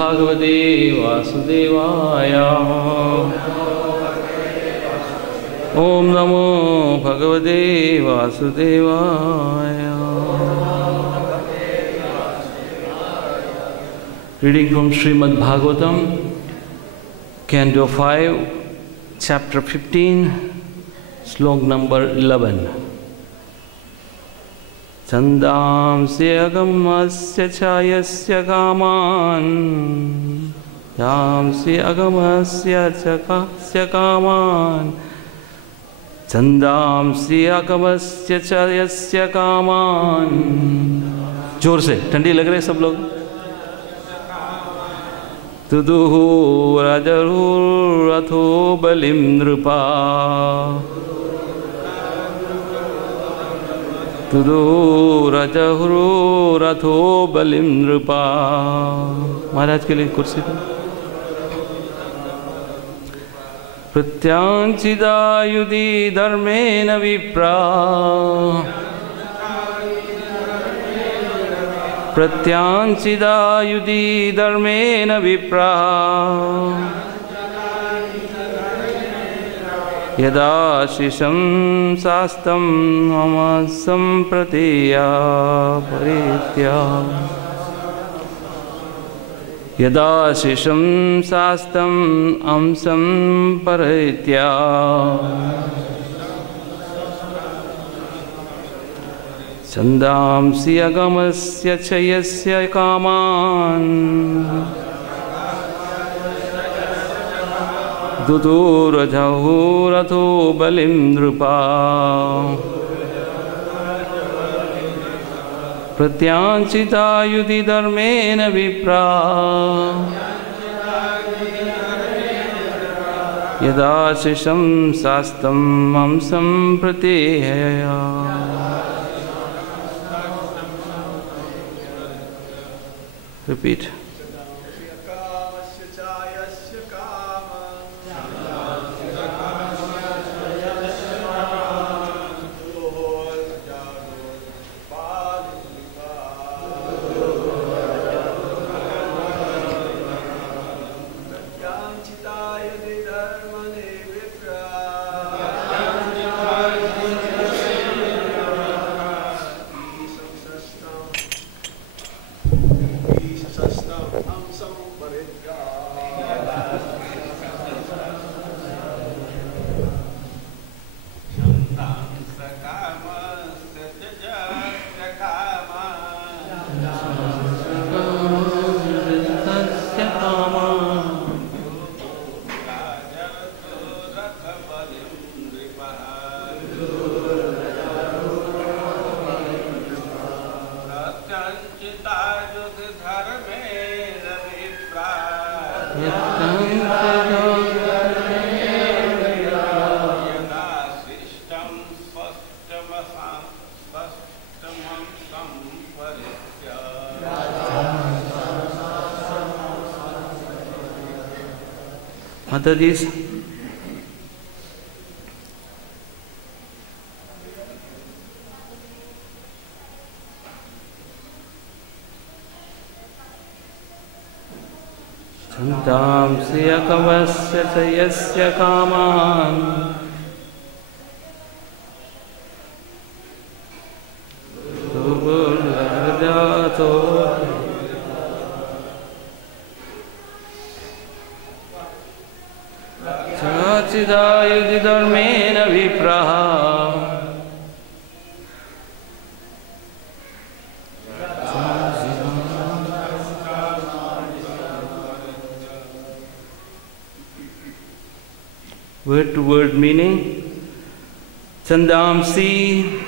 भगवते वासुदेवाय। ओम नमो भगवते वासुदेवाय। Reading from Srimad Bhagavatam, Canto 5, Chapter 15, Slok number 11. Chandamsya agamasya chayasya kaman, Yamsya agamasya chakasya kaman, Chandamsya agamasya chayasya kaman। जोर से, ठंडी लग रही है सब लोग। तुदुहु रजरुरथो बलिं नृपा, तुदुहु रजरुरथो बलिं नृपा। महाराज के लिए कुर्सी पर। प्रत्यांचिदायुधि धर्मेण विप्रा, प्रत्यांचिदायुधि धर्मेण विप्रा, यदा शिशं शास्त्रं मम सम्प्रतीया परित्या, यदा शिशं शास्त्रं अंशं परित्या, छन्दांसि अगमस्य चयस्य कामान्, दुदुरजहुरथो बलिं नृपा, प्रत्यांचितायुधि धर्मेण विप्रा, यदा शिशं शास्त्रं अंशं प्रतीयया। Repeat. Mataji's Chandamsya akavasya chayasya kaman, Dubularajato Chachidayudhi dharmena vipraha, word to word meaning. Chandamsi,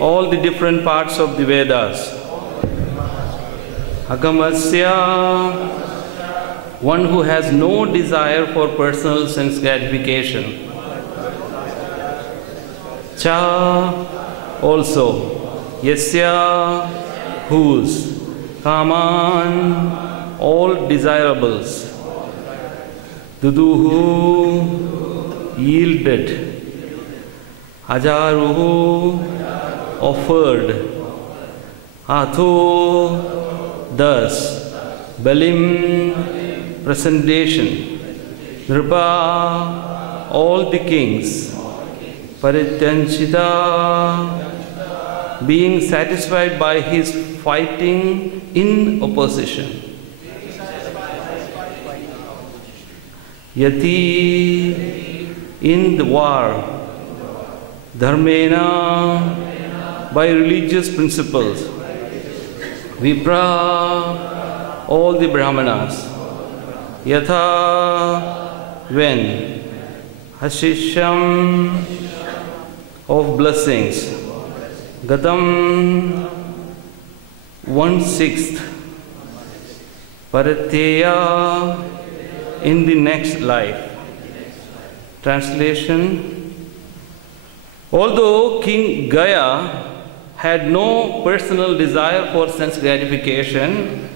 all the different parts of the Vedas. Agamasya, one who has no desire for personal sense gratification. Cha, also. Yasya, whose. Kaman, all desirables. Duduhu, yielded. Ajaruhu, offered. Atho, thus. Balim, presentation. Nripa, all the kings. Parityanchita, being satisfied by his fighting in opposition. Yati, in the war. Dharmena, by religious principles. Vipra, all the Brahmanas. Yatha, when. Hashisham, of blessings. Gatam, 1/6. Parateya, in the next life. Translation. Although King Gaya had no personal desire for sense gratification,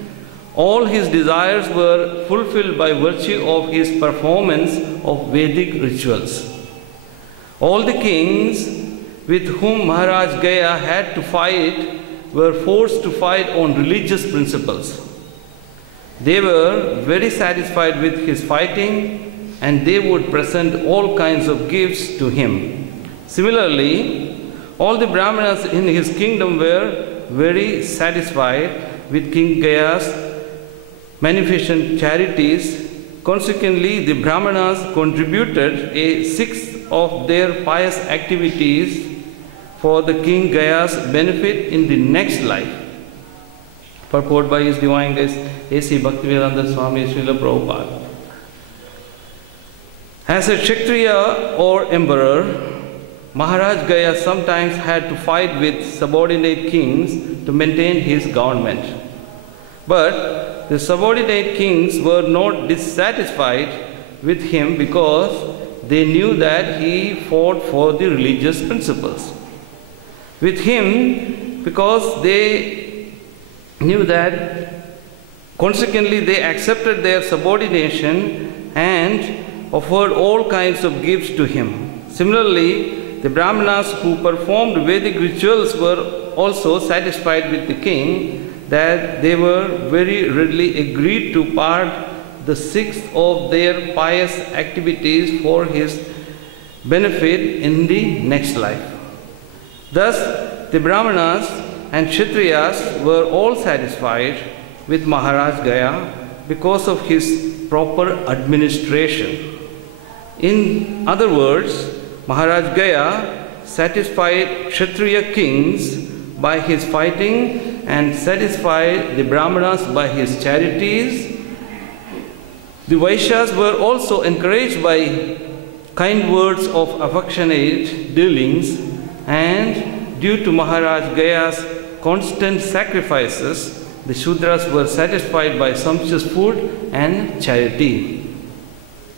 all his desires were fulfilled by virtue of his performance of Vedic rituals. All the kings with whom Maharaj Gaya had to fight were forced to fight on religious principles. They were very satisfied with his fighting, and they would present all kinds of gifts to him. Similarly, all the Brahmanas in his kingdom were very satisfied with King Gaya's magnificent charities. Consequently, the Brahmanas contributed 1/6 of their pious activities for the King Gaya's benefit in the next life. Purport by His Divine Grace A.C. Bhaktivedanta Swami Srila Prabhupada. As a Kshatriya or emperor, Maharaj Gaya sometimes had to fight with subordinate kings to maintain his government. But the subordinate kings were not dissatisfied with him because they knew that he fought for the religious principles. With him, because they knew that, consequently they accepted their subordination and offered all kinds of gifts to him. Similarly, the Brahmanas who performed Vedic rituals were also satisfied with the king, that they were very readily agreed to part the 1/6 of their pious activities for his benefit in the next life. Thus, the Brahmanas and Kshatriyas were all satisfied with Maharaj Gaya because of his proper administration. In other words, Maharaj Gaya satisfied Kshatriya kings by his fighting and satisfied the Brahmanas by his charities. The Vaishyas were also encouraged by kind words of affectionate dealings, and due to Maharaj Gaya's constant sacrifices, the Shudras were satisfied by sumptuous food and charity.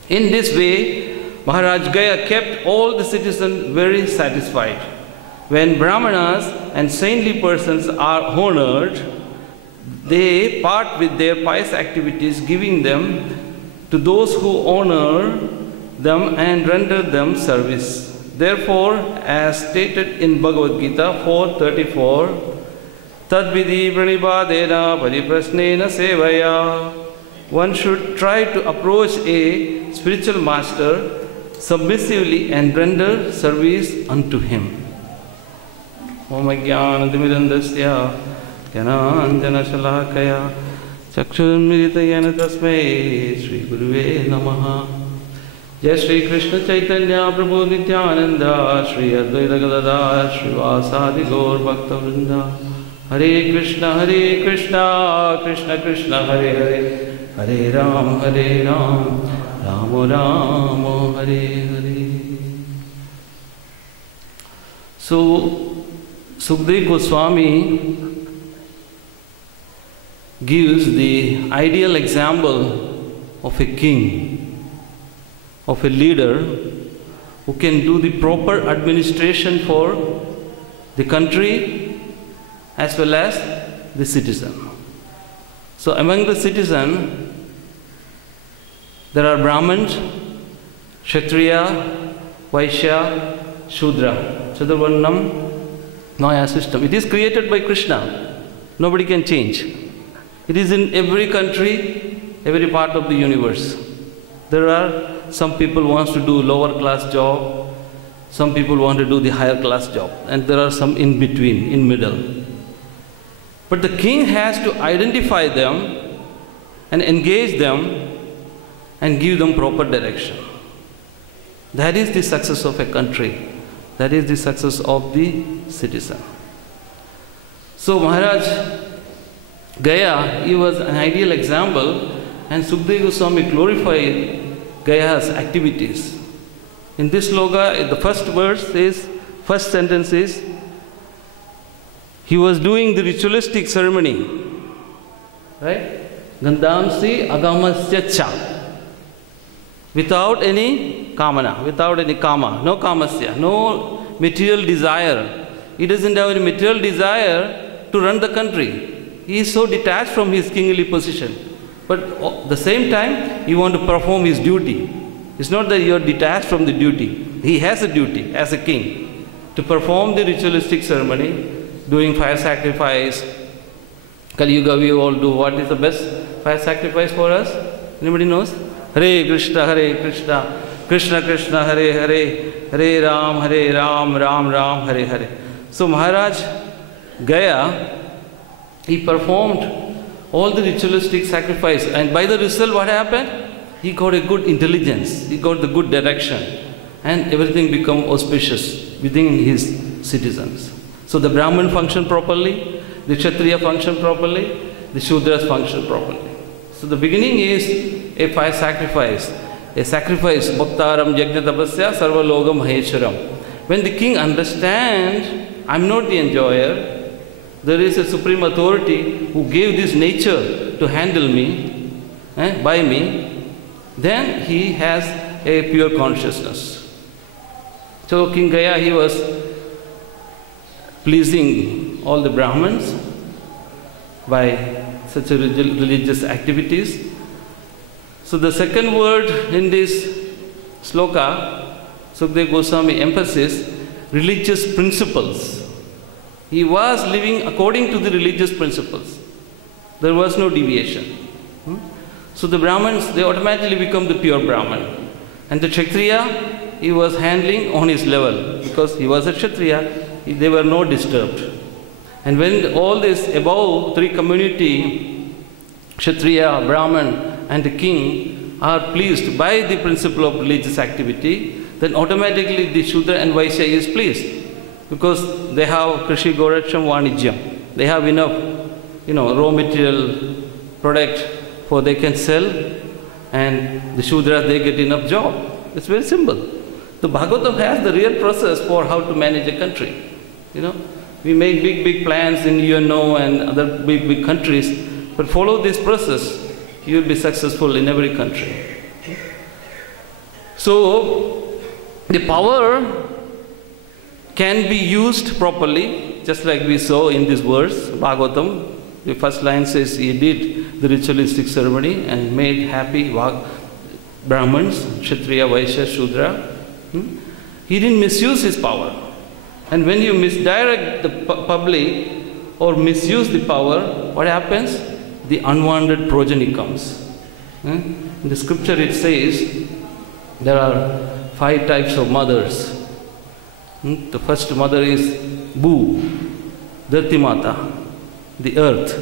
In this way, Maharaj Gaya kept all the citizens very satisfied. When Brahmanas and saintly persons are honored, they part with their pious activities, giving them to those who honor them and render them service. Therefore, as stated in Bhagavad Gita 4:34, Tadvidhi pranibadena pariprasnena sevaya, one should try to approach a spiritual master submissively and render service unto him. Om Ajnanatimirandasya Jnananjana Shalakaya Chakshurmilitayena Tasmai Shri Guruve Namaha. Jai Shri Krishna Chaitanya Prabhu Nityananda Shri Advaita Gadadhar Shri Vasadi Gaur Bhakta Vrinda. Hare Krishna Krishna Krishna Hare Hare, Hare Ram Ram Ram Hare Hare. So Sukadeva Goswami gives the ideal example of a king, of a leader who can do the proper administration for the country as well as the citizen. So among the citizen, there are Brahmins, Kshatriya, Vaishya, Shudra. Chaturvarnam Maya system. It is created by Krishna. Nobody can change. It is in every country, every part of the universe. There are some people who want to do lower class job, some people want to do the higher class job, and there are some in between, in middle. But the king has to identify them and engage them and give them proper direction. That is the success of a country. That is the success of the citizen. So Maharaj Gaya, he was an ideal example, and Sukadeva Goswami glorified Gaya's activities. In this sloka, the first sentence is, he was doing the ritualistic ceremony, right? Gandhamsi agamasya cha. Without any kamana, no kamasya, no material desire. He doesn't have any material desire to run the country. He is so detached from his kingly position. But at the same time, he wants to perform his duty. It's not that you are detached from the duty. He has a duty as a king to perform the ritualistic ceremony, doing fire sacrifice. Kali Yuga we all do. What is the best fire sacrifice for us? Anybody knows? Hare Krishna, Krishna Krishna, Hare Hare, Hare Ram, Ram Ram, Hare Hare. So Maharaj Gaya, he performed all the ritualistic sacrifice, and by the result what happened? He got a good intelligence, he got the good direction, and everything became auspicious within his citizens. So the Brahmin functioned properly, the Kshatriya functioned properly, the Shudras functioned properly. So the beginning is a fire sacrifice, Bhaktaram Yajnatapasya Sarvalogam Maheshwaram. When the king understands, I'm not the enjoyer, there is a supreme authority who gave this nature to handle me, by me, then he has a pure consciousness. So King Gaya, he was pleasing all the Brahmins by such a religious activities. So the second word in this sloka, Sukadeva Goswami emphasis, religious principles. He was living according to the religious principles. There was no deviation. So the Brahmins, they automatically become the pure Brahman. And the Kshatriya, he was handling on his level. Because he was a Kshatriya, they were not disturbed. And when all this above three community, Kshatriya, Brahman and the king, are pleased by the principle of religious activity, then automatically the Shudra and Vaishya is pleased. Because they have Krishi Goraksham Vanijyam. They have enough, raw material product for they can sell, and the Shudras, they get enough job. It's very simple. The Bhagavatam has the real process for how to manage a country. We make big plans in UNO and other big countries, but follow this process, you will be successful in every country. So, the power can be used properly, just like we saw in this verse, Bhagavatam. The first line says he did the ritualistic ceremony and made happy Brahmins, Kshatriya, Vaishya, Shudra. He didn't misuse his power. And when you misdirect the public or misuse the power, what happens? The unwanted progeny comes. In the scripture it says there are 5 types of mothers. The first mother is Bhu, Dharti Mata, the earth.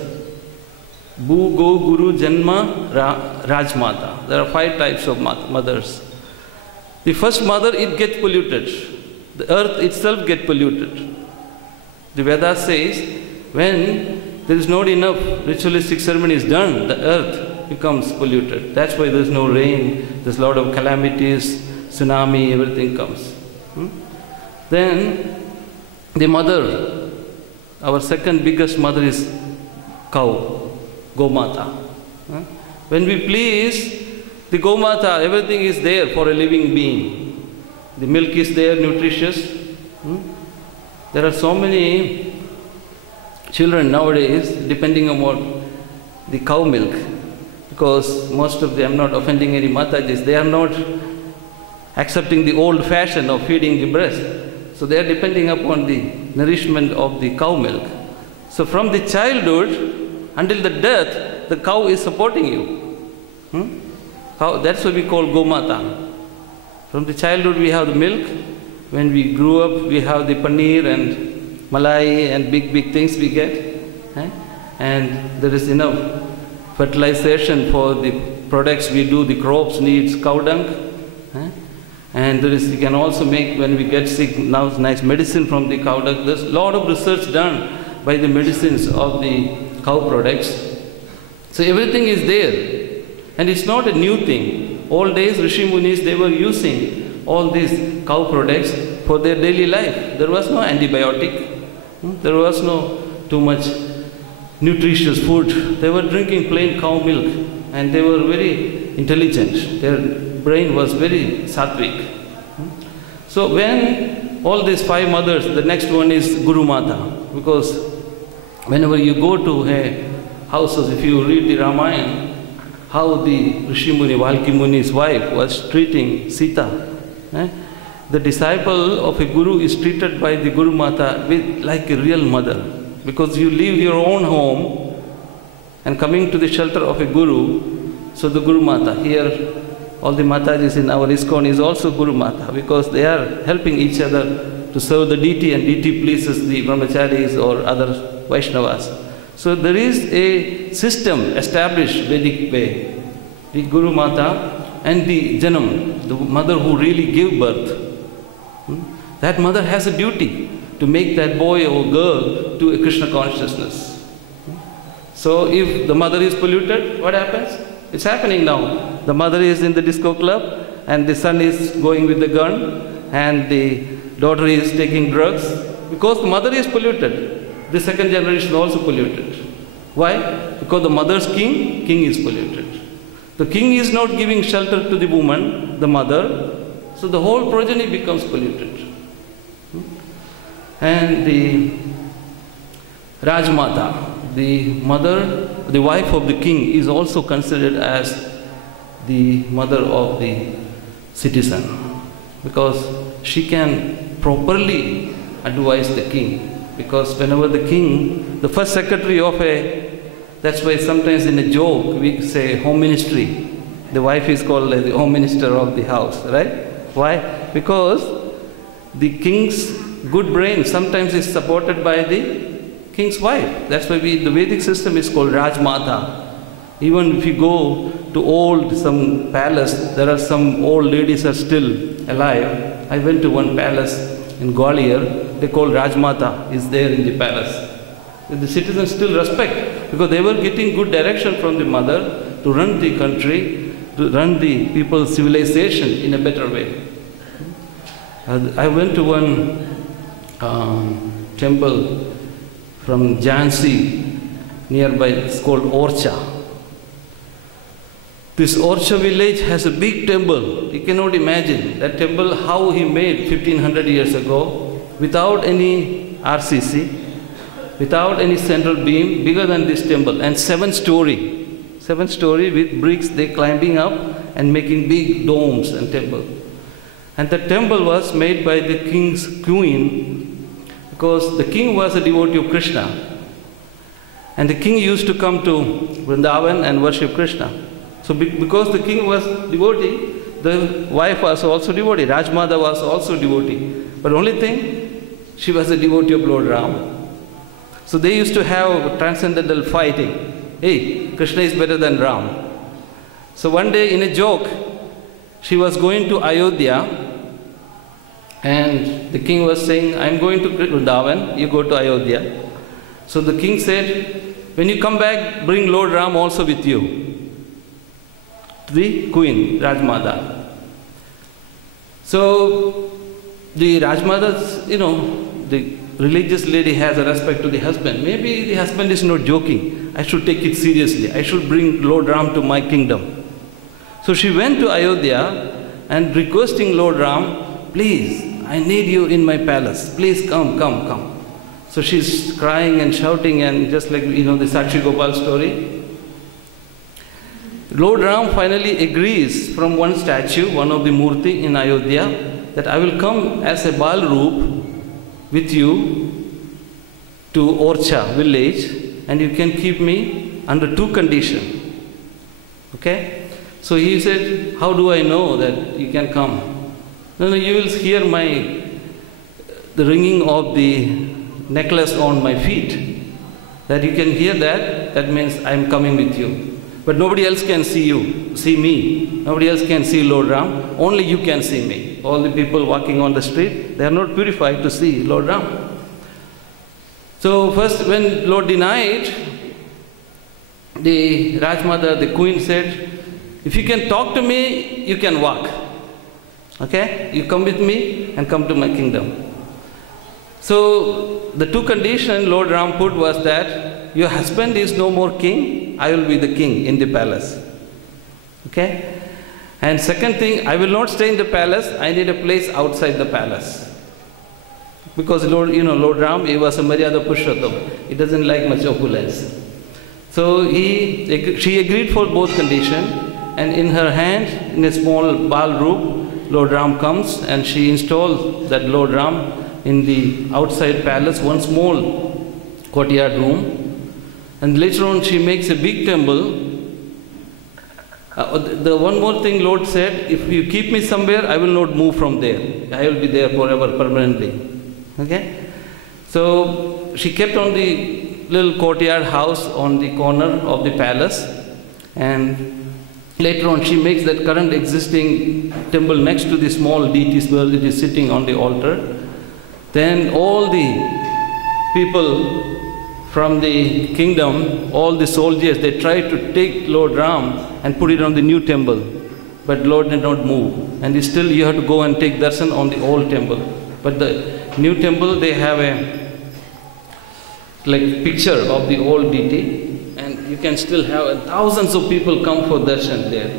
Bhu, Go, Guru, Janma, Rajmata. There are 5 types of mothers. The first mother, it gets polluted. The earth itself gets polluted. The Veda says, when there is not enough ritualistic ceremonies done, the earth becomes polluted. That's why there is no rain, there's a lot of calamities, tsunami, everything comes. Then the mother, our second biggest mother is cow, Gomata. When we please the Gomata, everything is there for a living being. The milk is there, nutritious. There are so many children nowadays depending on the cow milk, because most of them, not offending any Matajis, they are not accepting the old fashion of feeding the breast. So they are depending upon the nourishment of the cow milk. So from the childhood, until the death, the cow is supporting you. Cow, that's what we call Gomata. From the childhood we have the milk. When we grew up, we have the paneer and malai and big things we get. And there is enough fertilization for the products we do. The crops needs cow dung. And there is, you can also make, when we get sick, now nice medicine from the cow dung. There's a lot of research done by the medicines of the cow products. So everything is there. And it's not a new thing. Old days, Rishi Munis, they were using all these cow products for their daily life. There was no antibiotic. There was no too much nutritious food. They were drinking plain cow milk. And they were very intelligent. Their brain was very sattvic. So when all these 5 mothers, the next one is Guru Mata, because whenever you go to houses, if you read the Ramayana, how the Rishi Muni, Valki Muni's wife was treating Sita. The disciple of a guru is treated by the Guru Mata with like a real mother, because you leave your own home and coming to the shelter of a guru. So the Guru Mata, here all the Matajis in our ISKCON is also Guru Mata, because they are helping each other to serve the deity, and deity pleases the brahmacharis or other Vaishnavas. So there is a system established Vedic way. The Guru Mata and the Janam, the mother who really gave birth. That mother has a duty to make that boy or girl to a Krishna consciousness. So if the mother is polluted, what happens? It's happening now. The mother is in the disco club and the son is going with the gun and the daughter is taking drugs. Because the mother is polluted, the second generation also polluted. Why? Because the mother's king is polluted. The king is not giving shelter to the woman, the mother, so the whole progeny becomes polluted. And the Rajmata, the mother, the wife of the king, is also considered as the mother of the citizen, because she can properly advise the king. Because whenever the king, the first secretary of that's why sometimes in a joke we say home ministry, the wife is called the home minister of the house, right? Why? Because the king's good brain sometimes is supported by the king's wife. That's why the Vedic system is called Rajmata. Even if you go to some palace, there are some old ladies are still alive. I went to one palace in Gwalior, they call Rajmata, is there in the palace. The citizens still respect, because they were getting good direction from the mother to run the country, to run the people's civilization in a better way. I went to one temple from Jhansi, nearby, it's called Orcha. This Orcha village has a big temple. You cannot imagine that temple, how he made 1500 years ago, without any RCC, without any central beam, bigger than this temple, and 7-story with bricks, they climbing up and making big domes and temple. And the temple was made by the king's queen, because the king was a devotee of Krishna. And the king used to come to Vrindavan and worship Krishna. So because the king was devotee, the wife was also devotee. Rajmata was also devotee. But only thing, she was a devotee of Lord Ram. So they used to have transcendental fighting. Hey, Krishna is better than Ram. So one day in a joke, she was going to Ayodhya, and the king was saying, I'm going to Vrindavan, you go to Ayodhya. So the king said, when you come back, bring Lord Ram also with you. To the queen, Rajmata. So the Rajmata's, the religious lady has a respect to the husband. Maybe the husband is not joking. I should take it seriously. I should bring Lord Ram to my kingdom. So she went to Ayodhya and requesting Lord Ram, please, I need you in my palace. Please come, come, come. So she's crying and shouting, and just like, the Sakshi Gopal story. Lord Ram finally agrees from one statue, one of the murti in Ayodhya, that I will come as a Bal Roop with you to Orcha village, and you can keep me under two conditions. Okay? So he said, how do I know that you can come? No, you will hear the ringing of the necklace on my feet. That you can hear that, that means I am coming with you. But nobody else can see me. Nobody else can see Lord Ram. Only you can see me. All the people walking on the street, they are not purified to see Lord Ram. So first when Lord denied, the Rajmata, the queen said, if you can talk to me, you can walk. Okay? You come with me and come to my kingdom. So the two conditions Lord Ram put was that your husband is no more king, I will be the king in the palace. Okay? And second thing, I will not stay in the palace, I need a place outside the palace. Because Lord Ram, he was a Maryada Purushottam. He doesn't like much opulence. So she agreed for both conditions, and in her hand, in a small bal room, Lord Ram comes and she installs that Lord Ram in the outside palace, one small courtyard room. And later on she makes a big temple. The one more thing Lord said, if you keep me somewhere, I will not move from there. I will be there forever, permanently. Okay? So she kept on the little courtyard house on the corner of the palace, and later on she makes that current existing temple next to the small deities where it is sitting on the altar. Then all the people from the kingdom, all the soldiers, they tried to take Lord Ram and put it on the new temple. But Lord did not move. And still you have to go and take darshan on the old temple. But the new temple, they have a picture of the old deity, and you can still have thousands of people come for darshan there.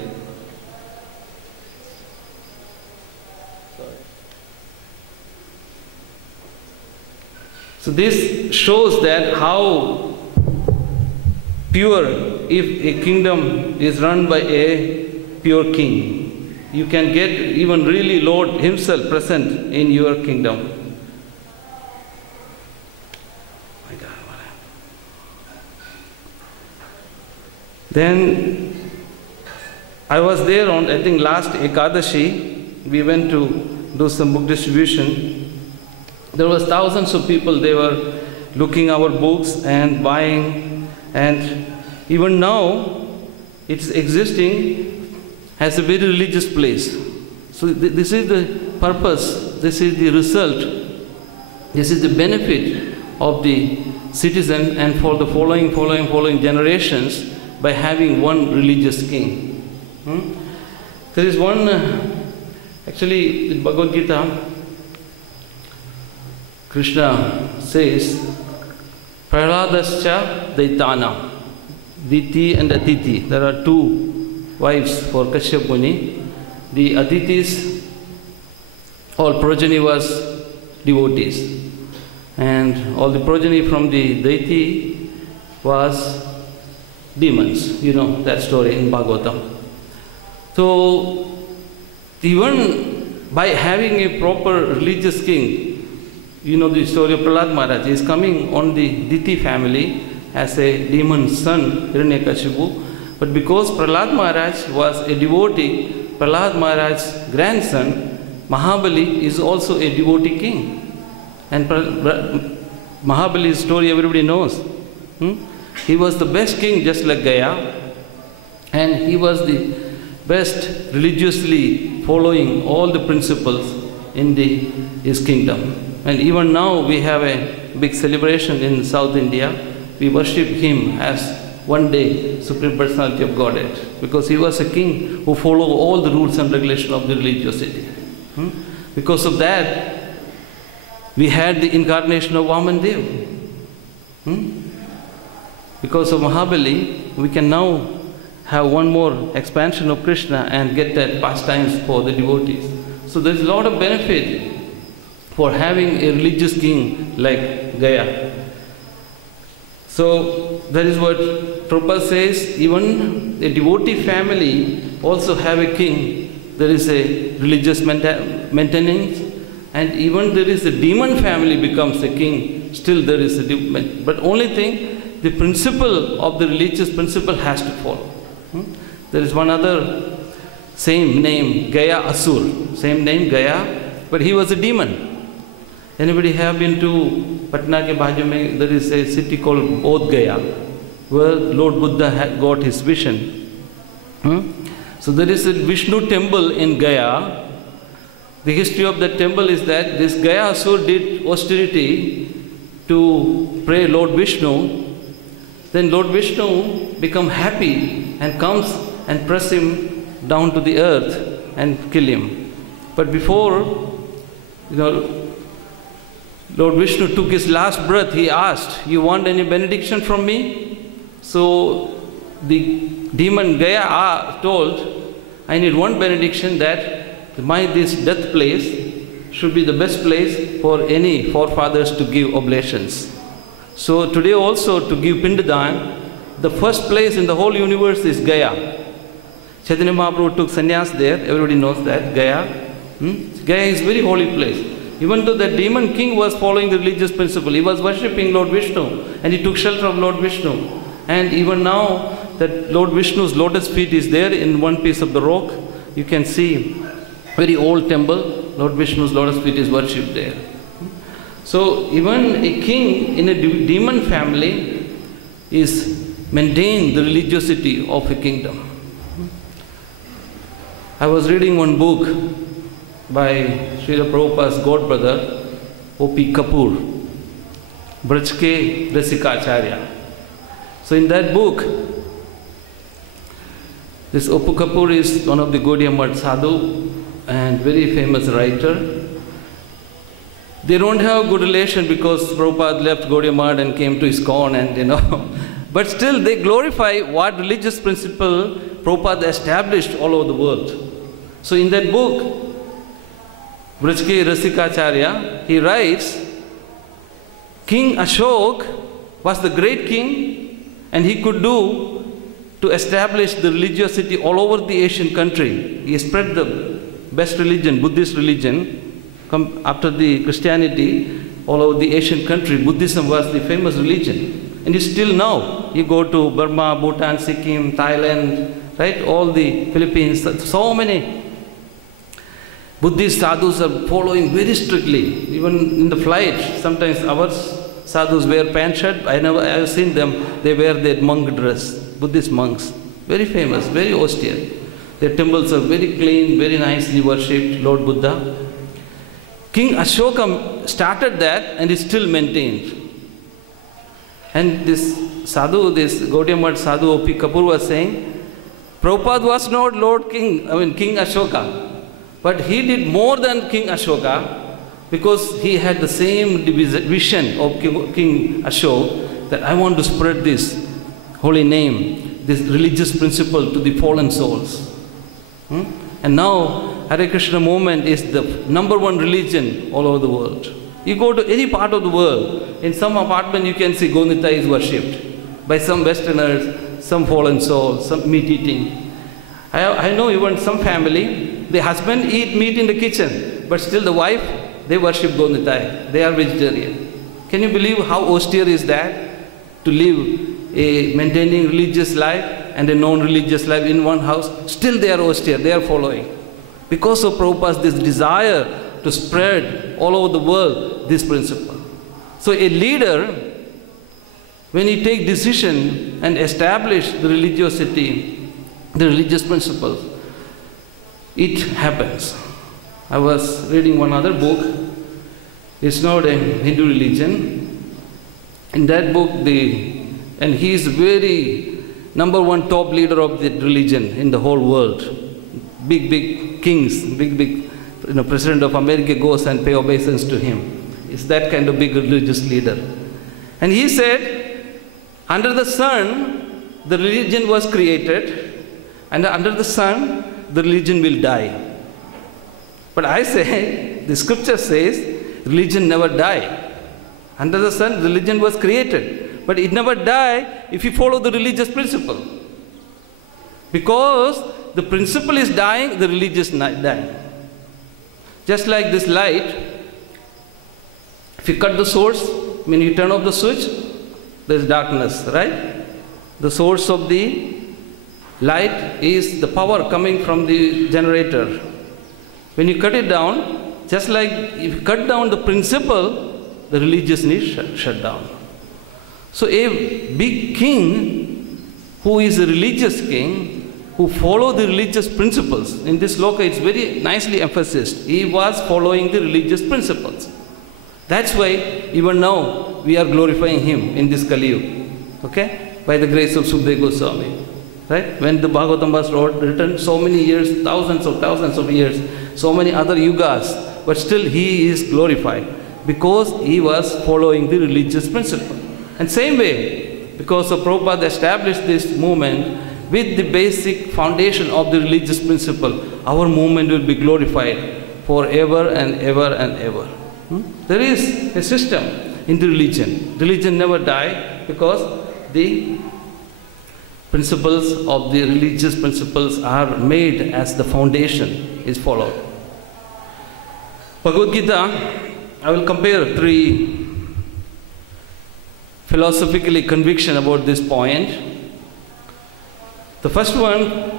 So this shows that how pure, if a kingdom is run by a pure king, you can get even really Lord himself present in your kingdom. Then I was there on, I think, last Ekadashi. We went to do some book distribution. There was thousands of people. They were looking our books and buying. And even now, it's existing as a very religious place. So this is the purpose. This is the result. This is the benefit of the citizen and for the following generations, by having one religious king. There is one, actually in Bhagavad Gita, Krishna says, Prahaladascha Daitana, Diti and Aditi. There are two wives for Kashyap Muni. The Aditis, all progeny was devotees. And all the progeny from the deity was demons. You know that story in Bhagavatam. So, even by having a proper religious king, you know the story of Prahlad Maharaj. He is coming on the Diti family as a demon son, Hiranyakashipu. But because Prahlad Maharaj was a devotee, Prahlad Maharaj's grandson, Mahabali, is also a devotee king. And Mahabali's story everybody knows. He was the best king, just like Gaya, and he was the best religiously following all the principles in his kingdom. And even now we have a big celebration in South India. We worship him as one day Supreme Personality of Godhead, because he was a king who followed all the rules and regulations of the religiosity. Because of that, we had the incarnation of Vaman Dev. Because of Mahabali, we can now have one more expansion of Krishna and get that pastimes for the devotees. So there's a lot of benefit for having a religious king like Gaya. So that is what Prabhupada says, even a devotee family also have a king. There is a religious maintenance, and even there is a demon family becomes a king, still there is a demon. But only thing, the principle of the religious principle has to follow. There is one other same name, Gaya Asur, same name Gaya, but he was a demon. Anybody have been to Patna ke baaju mein, there is a city called Bodh Gaya, where Lord Buddha had got his vision. So there is a Vishnu temple in Gaya. The history of that temple is that this Gaya Asur did austerity to pray Lord Vishnu. Then Lord Vishnu become happy and comes and press him down to the earth and kill him. But before, Lord Vishnu took his last breath, he asked, "You want any benediction from me?" So the demon Gaya told, "I need one benediction, that this death place should be the best place for any forefathers to give oblations." So today also, to give Pindadan, the first place in the whole universe is Gaya. Chaitanya Mahaprabhu took sannyas there, everybody knows that, Gaya. Gaya is very holy place. Even though the demon king was following the religious principle, he was worshipping Lord Vishnu, and he took shelter of Lord Vishnu. And even now, that Lord Vishnu's lotus feet is there in one piece of the rock. You can see very old temple, Lord Vishnu's lotus feet is worshipped there. So even a king in a demon family is maintain the religiosity of a kingdom. I was reading one book by Srila Prabhupada's godbrother, O.P. Kapoor, H.G.Sreshta. So in that book, this O.P. Kapoor is one of the Gaudiya Math sadhu and very famous writer. They don't have a good relation because Prabhupada left Gaudiya Math and came to ISKCON, and but still they glorify what religious principle Prabhupada established all over the world. So in that book, H.G.Sreshta, he writes, King Ashok was the great king, and he could do to establish the religiosity all over the Asian country. He spread the best religion, Buddhist religion. After the Christianity, all over the Asian country, Buddhism was the famous religion. And it's still now. You go to Burma, Bhutan, Sikkim, Thailand, right? All the Philippines, so many Buddhist sadhus are following very strictly. Even in the flight, sometimes our sadhus wear pant shirt. I have seen them, they wear their monk dress, Buddhist monks. Very famous, very austere. Their temples are very clean, very nicely worshipped, Lord Buddha. King Ashoka started that and is still maintained. And this sadhu, this Gaudiya Math sadhu O.P. Kapoor was saying, Prabhupada was not King Ashoka. But he did more than King Ashoka, because he had the same vision of King Ashoka, that I want to spread this holy name, this religious principle to the fallen souls. And now Hare Krishna movement is the #1 religion all over the world. You go to any part of the world, in some apartment you can see Gonita is worshipped by some Westerners, some fallen souls, some meat eating. I know even some family, the husband eat meat in the kitchen, but still the wife, they worship Gonita. They are vegetarian. Can you believe how austere is that? To live a maintaining religious life and a non-religious life in one house, still they are austere, they are following. Because of Prabhupada's this desire to spread all over the world this principle. So a leader, when he takes decision and establish the religiosity, the religious principles, it happens. I was reading one other book. It's not a Hindu religion. In that book, and he is very #1 top leader of the religion in the whole world. Big kings, big President of America goes and pay obeisance to him. It's that kind of big religious leader. And he said, under the sun, the religion was created, and under the sun, the religion will die. But I say, the scripture says, religion never die. Under the sun, religion was created, but it never die if you follow the religious principle. Because the principle is dying, the religious dying. Just like this light, if you cut the source, when you turn off the switch, there is darkness, right? The source of the light is the power coming from the generator. When you cut it down, just like if you cut down the principle, the religious needs shut down. So a big king who is a religious king, who follow the religious principles, in this sloka it's very nicely emphasized, he was following the religious principles. That's why even now we are glorifying him in this Kali Yuga, okay? By the grace of Sukadeva Goswami, right? When the Bhagavatam was written so many years, thousands of years, so many other yugas, but still he is glorified because he was following the religious principle. And same way, because of Prabhupada established this movement with the basic foundation of the religious principle, our movement will be glorified forever and ever and ever. There is a system in the religion. Religion never dies because the principles of the religious principles are made as the foundation is followed. Bhagavad Gita, I will compare three philosophically conviction about this point. The first one,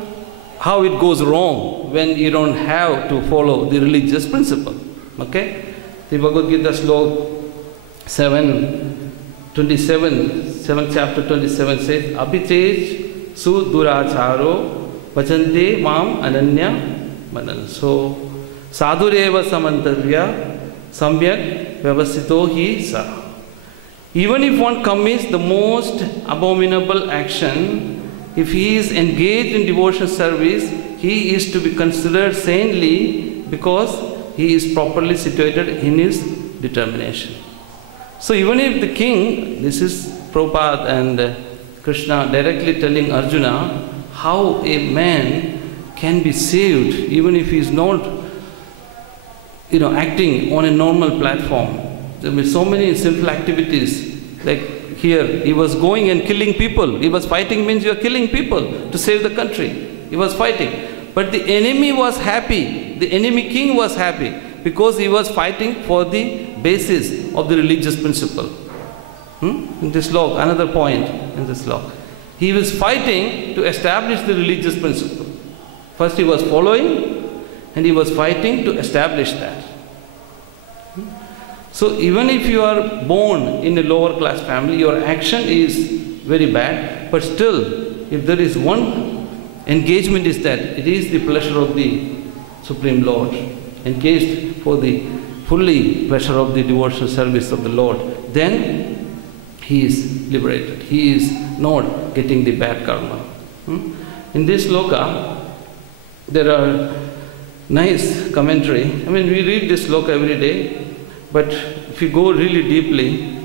how it goes wrong when you don't have to follow the religious principle. Okay? The Bhagavad Gita slok 7th chapter 27 says, Abhitej su duracharo vachante mam ananya manan. So, sadhureva samantarya samyak vyavasito hi sa. Even if one commits the most abominable action, if he is engaged in devotional service, he is to be considered saintly because he is properly situated in his determination. So even if the king, this is Prabhupada and Krishna directly telling Arjuna how a man can be saved even if he is not, acting on a normal platform. There were so many sinful activities. Like here, he was going and killing people. He was fighting means you are killing people to save the country. He was fighting. But the enemy was happy. The enemy king was happy because he was fighting for the basis of the religious principle. In this law, another point in this law. He was fighting to establish the religious principle. First he was following and he was fighting to establish that. So even if you are born in a lower class family, your action is very bad, but still, if there is one engagement is that it is the pleasure of the Supreme Lord, engaged for the fully pleasure of the devotional service of the Lord, then he is liberated. He is not getting the bad karma. In this sloka, there are nice commentary. I mean, we read this sloka every day, but if you go really deeply,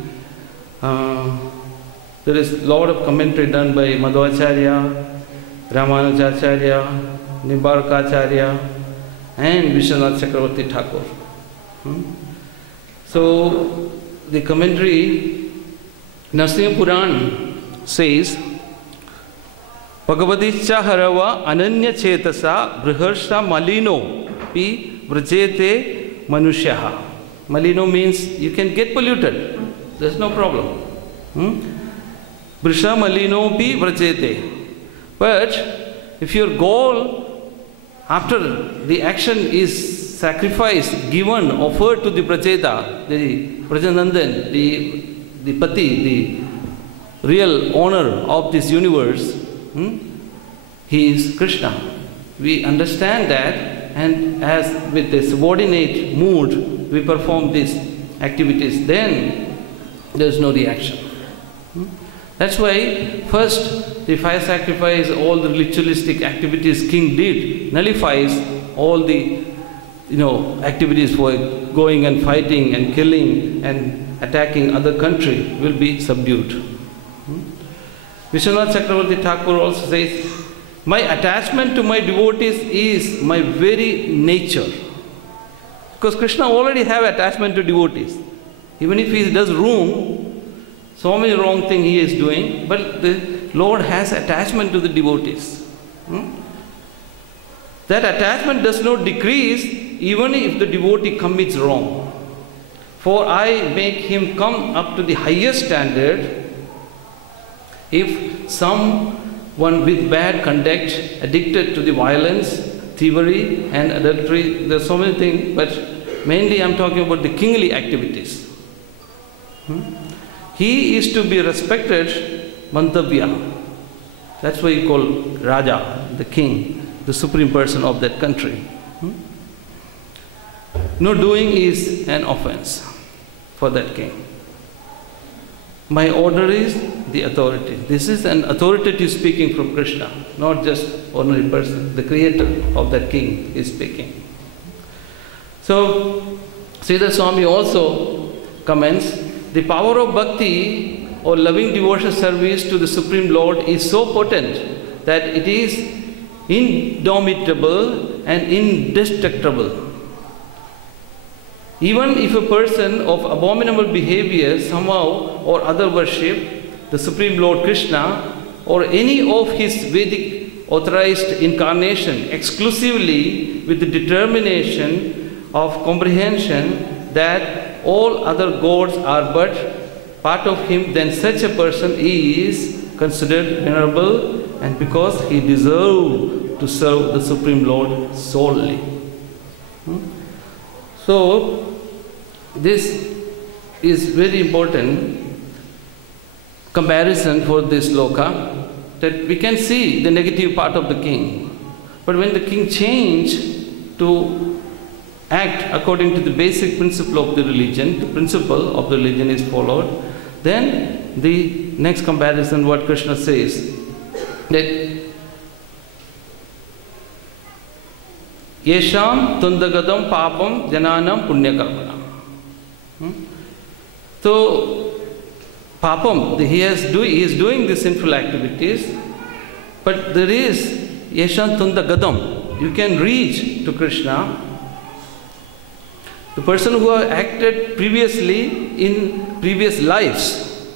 there is a lot of commentary done by Madhvacharya, Ramanujacharya, Nimbarkacharya, and Vishwanath Chakravarti Thakur. So, the commentary, Narasimha Puran says, Bhagavadicha harava ananya chetasa briharsha malino pi vrajete manushyaha. Malino means you can get polluted. There's no problem. Brisha malino pi vrajete. But if your goal after the action is sacrifice given, offered to the Brajeta, the Brajanandan, the Pati, the real owner of this universe, he is Krishna. We understand that, and as with a subordinate mood we perform these activities, then there is no reaction. That's why first the fire sacrifice, all the ritualistic activities king did, nullifies all the activities for going and fighting and killing and attacking other country will be subdued. Vishwanath Chakravarti Thakur also says, my attachment to my devotees is my very nature. Because Krishna already have attachment to devotees. Even if he does so many wrong things he is doing, but the Lord has attachment to the devotees. That attachment does not decrease even if the devotee commits wrong. For I make him come up to the highest standard If someone with bad conduct, addicted to the violence, thievery and adultery, there are so many things, but mainly I'm talking about the kingly activities. He is to be respected, mantavya. That's why you call Raja, the king, the supreme person of that country. No doing is an offense for that king. My order is the authority. This is an authoritative speaking from Krishna, not just ordinary person. The creator of that king is speaking. So, Sridhar Swami also comments, the power of bhakti or loving devotional service to the Supreme Lord is so potent that it is indomitable and indestructible. Even if a person of abominable behavior somehow or other worship the Supreme Lord Krishna or any of his Vedic authorized incarnation exclusively with the determination of comprehension that all other gods are but part of him, then such a person is considered venerable, and because he deserves to serve the Supreme Lord solely. So, this is very important comparison for this loka, that we can see the negative part of the king. But when the king changed to act according to the basic principle of the religion, the principle of the religion is followed, then the next comparison, what Krishna says, that Yesham tundagadam papam jananam punyakarmanam. So, papam, he is doing the sinful activities, but there is Yesham tundagadam. You can reach to Krishna. The person who has acted previously in previous lives,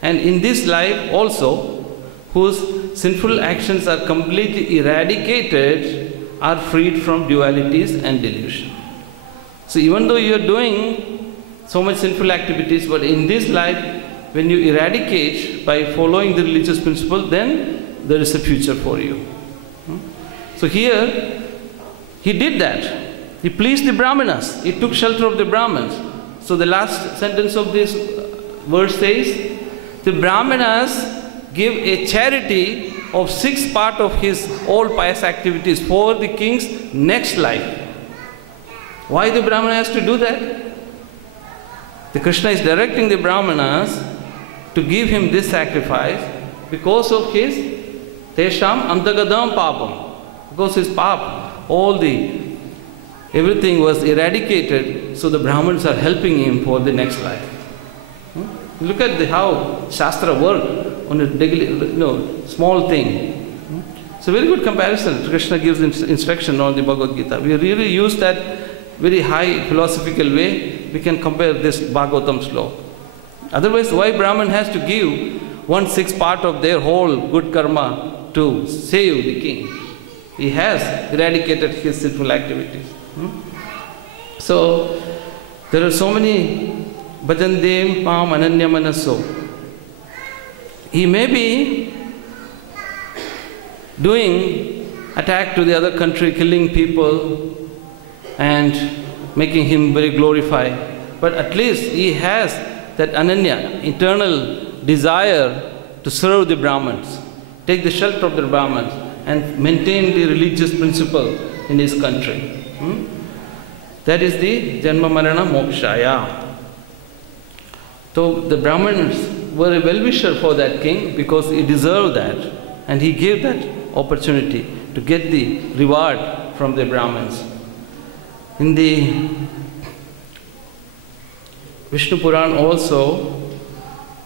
and in this life also, whose sinful actions are completely eradicated, are freed from dualities and delusion. So even though you are doing so much sinful activities, but in this life, when you eradicate by following the religious principle, then there is a future for you. So here, he did that. He pleased the Brahmanas. He took shelter of the Brahmins. So the last sentence of this verse says, the Brahmanas give a charity of 6 parts of his all pious activities for the king's next life. Why the Brahmana has to do that? The Krishna is directing the Brahmanas to give him this sacrifice because of his Tesham Antagadam Papam. Because his pap, everything was eradicated, so the Brahmins are helping him for the next life. Look at how Shastra works on a daily, small thing. It's a very good comparison. Krishna gives instruction on the Bhagavad Gita. We really use that very high philosophical way. We can compare this Bhagavatam sloka. Otherwise, why Brahman has to give 1/6 part of their whole good karma to save the king? He has eradicated his sinful activities. So, there are so many bhajandem pam ananya manaso. He may be doing attack to the other country, killing people and making him very glorified. But at least he has that ananya, eternal desire to serve the Brahmins, take the shelter of the Brahmins and maintain the religious principle in his country. That is the Janma Marana Mokshaya. So the Brahmins were a well-wisher for that king because he deserved that, and he gave that opportunity to get the reward from the Brahmins. In the Vishnu Puran also,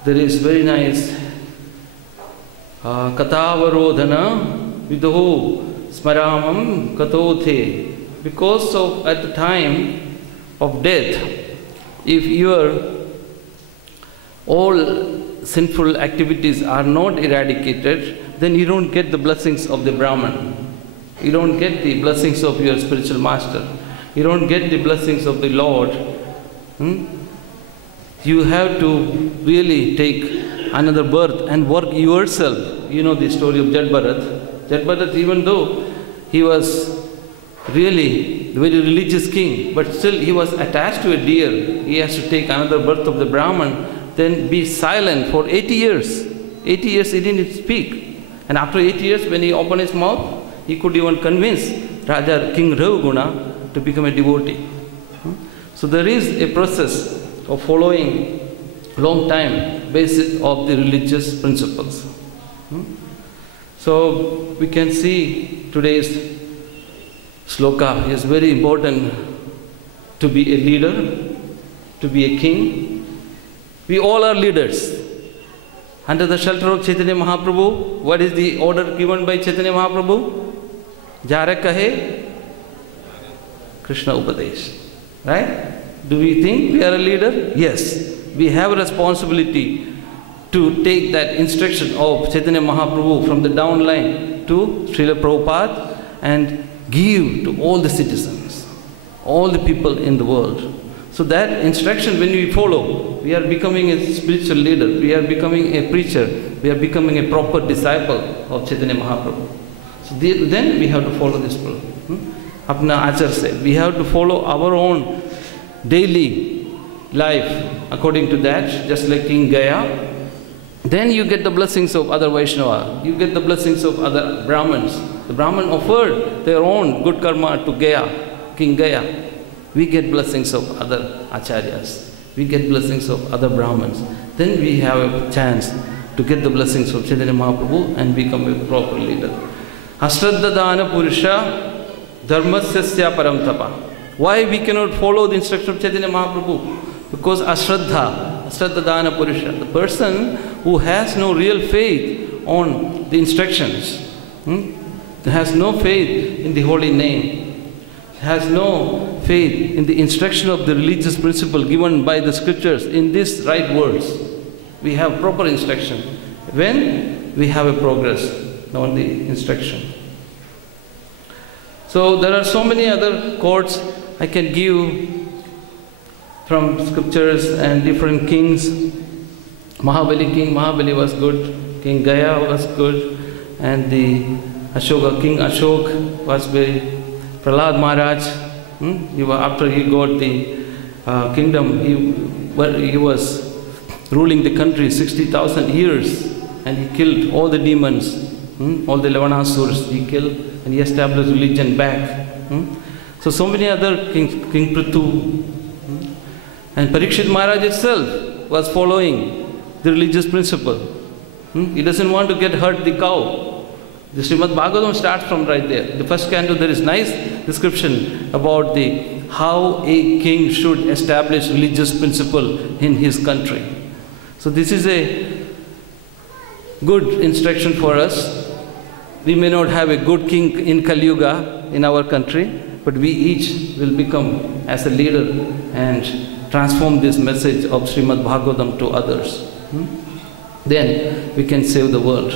there is very nice Katavarodhana Vidoho Smaramam Katothe. Because of at the time of death, if your all sinful activities are not eradicated, then you don't get the blessings of the Brahman. You don't get the blessings of your spiritual master. You don't get the blessings of the Lord. You have to really take another birth and work yourself. You know the story of Jad Bharat. Jad Bharat, even though he was really a very religious king, but still he was attached to a deer. He has to take another birth of the Brahman, then be silent for 80 years. 80 years he didn't speak. And after 80 years, when he opened his mouth, he could even convince Raja King Ravuguna to become a devotee. So there is a process of following long time basis of the religious principles. So we can see today's sloka is very important to be a leader, to be a king. We all are leaders. Under the shelter of Chaitanya Mahaprabhu, what is the order given by Chaitanya Mahaprabhu? Jare kahe, Krishna Upadesh. Right? Do we think we are a leader? Yes. We have a responsibility to take that instruction of Chaitanya Mahaprabhu from the downline to Srila Prabhupada and give to all the citizens, all the people in the world. So that instruction, when we follow, we are becoming a spiritual leader, we are becoming a preacher, we are becoming a proper disciple of Chaitanya Mahaprabhu. So then we have to follow this rule. Apna achar se. We have to follow our own daily life according to that, just like King Gaya. Then you get the blessings of other Vaishnava, you get the blessings of other Brahmins. The Brahmin offered their own good karma to Gaya, King Gaya. We get blessings of other acharyas, we get blessings of other Brahmins. Then we have a chance to get the blessings of Chaitanya Mahaprabhu and become a proper leader. Ashraddha dana purusha dharmasya param tapa. Why we cannot follow the instruction of Chaitanya Mahaprabhu? Because ashraddha dana purusha, the person who has no real faith on the instructions, has no faith in the holy name, has no faith in the instruction of the religious principle given by the scriptures in these right words. We have proper instruction when we have a progress on the instruction. So there are so many other quotes I can give from scriptures and different kings. King Mahabali was good, King Gaya was good, and the Ashoka, King Ashok was very, Prahlad Maharaj, after he got the kingdom, he was ruling the country 60,000 years, and he killed all the demons, all the Lavanasurs he killed, and he established religion back. So many other kings, King Prithu, and Parikshit Maharaj itself was following the religious principle. He doesn't want to get hurt the cow. The Srimad Bhagavatam starts from right there. The first canto, there is nice description about how a king should establish religious principle in his country. So this is a good instruction for us. We may not have a good king in Kali Yuga in our country, but we each will become as a leader and transform this message of Srimad Bhagavatam to others. Then we can save the world.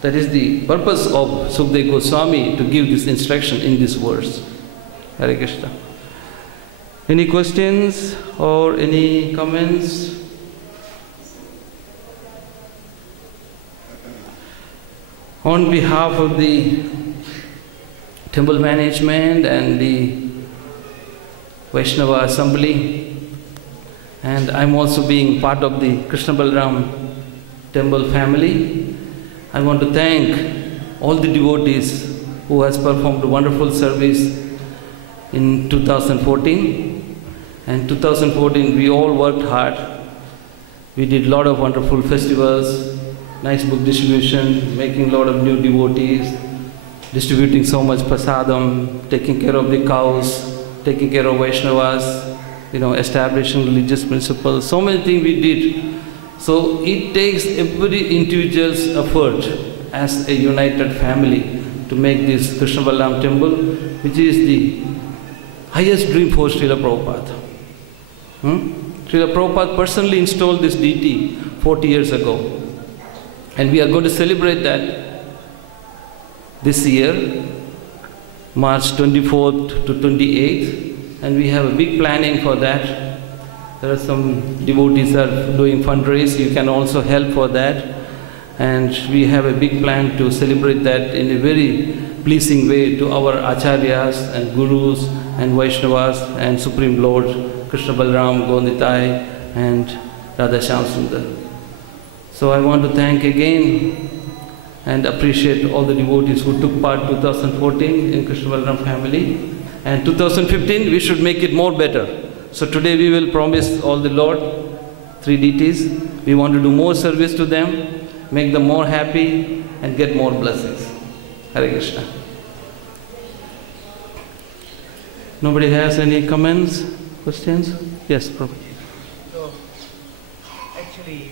That is the purpose of Sukadeva Goswami, to give this instruction in this verse. Hare Krishna. Any questions or any comments? On behalf of the temple management and the Vaishnava Assembly, and I'm also being part of the Krishna Balaram temple family, I want to thank all the devotees who has performed a wonderful service in 2014. And 2014 we all worked hard. We did a lot of wonderful festivals, nice book distribution, making a lot of new devotees, distributing so much prasadam, taking care of the cows, taking care of Vaishnavas, establishing religious principles, so many things we did. So it takes every individual's effort as a united family to make this Krishna Balaram temple, which is the highest dream for Srila Prabhupada. Srila Prabhupada personally installed this deity 40 years ago. And we are going to celebrate that this year, March 24th to 28th. And we have a big planning for that. There are some devotees are doing fundraise. You can also help for that. And we have a big plan to celebrate that in a very pleasing way to our acharyas and gurus and Vaishnavas and Supreme Lord Krishna Balram, Gonditai and Radha Shyam Sundar. So I want to thank again and appreciate all the devotees who took part 2014 in Krishna Balram family. And 2015 we should make it more better. So today we will promise all the Lord, 3 deities, we want to do more service to them, make them more happy and get more blessings. Hare Krishna. Nobody has any comments, questions? Yes, Prabhu. So, actually,